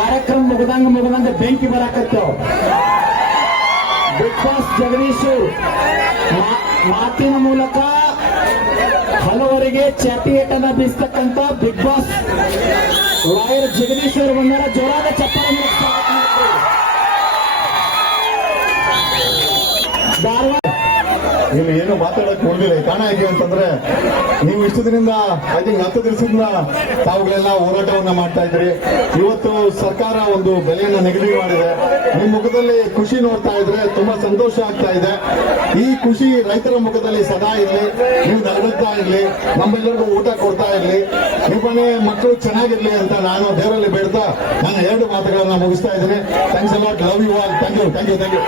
ಕಾರ್ಯಕ್ರಮ ಮುಗದಂಗ ಮುಗದಂಗ ಬೆಂಕಿ ಬರಾಕತ್ತೇವ್. Big boss Jagadish ಮಾತಿನ ಮೂಲಕ ಹಲವರಿಗೆ ಚಾಟಿಯೇಟನ್ನ ಬೀಸ್ತಕ್ಕಂತ ಬಿಗ್ ಬಾಸ್ ಲಾಯರ್ ಜಗದೀಶ್ ಅವರು ಬಂದಾರ ಜೋರಾದ ಚಪ್ಪಾಳೆ ಇಲ್ಲಿ ಏನು ಮಾತಾಡಕ್ ಉಳಿದಿಲ್ಲ ಕಾರಣ ಹೇಗೆ ಅಂತಂದ್ರೆ, ನೀವು ಇಷ್ಟು ದಿನದಿಂದ ಐ ತಿಂಕ್ ಹತ್ತು ದಿವಸದಿಂದ ತಾವುಗಳೆಲ್ಲ ಹೋರಾಟವನ್ನ ಮಾಡ್ತಾ ಇದ್ರಿ ಇವತ್ತು ಸರ್ಕಾರ ಒಂದು ಬೆಲೆಯನ್ನ ನಿಗದಿ ಮಾಡಿದೆ. ನಿಮ್ಮ ಮುಖದಲ್ಲಿ ಖುಷಿ ನೋಡ್ತಾ ಇದ್ರೆ ತುಂಬಾ ಸಂತೋಷ ಆಗ್ತಾ ಇದೆ. ಈ ಖುಷಿ ರೈತರ ಮುಖದಲ್ಲಿ ಸದಾ ಇರ್ಲಿ, ನೀವು ನಗಡುತ್ತಾ ಇರ್ಲಿ, ನಮ್ಮೆಲ್ಲರಿಗೂ ಊಟ ಕೊಡ್ತಾ ಇರ್ಲಿ, ನಿಮ್ಮನೆ ಮಕ್ಕಳು ಚೆನ್ನಾಗಿರ್ಲಿ ಅಂತ ನಾನು ದೇವರಲ್ಲಿ ಬೇಡ್ತಾ ನಾನು ಎರಡು ಮಾತುಗಳನ್ನ ಮುಗಿಸ್ತಾ ಇದ್ದೀನಿ. Thanks a lot love you all thank you thank you thank you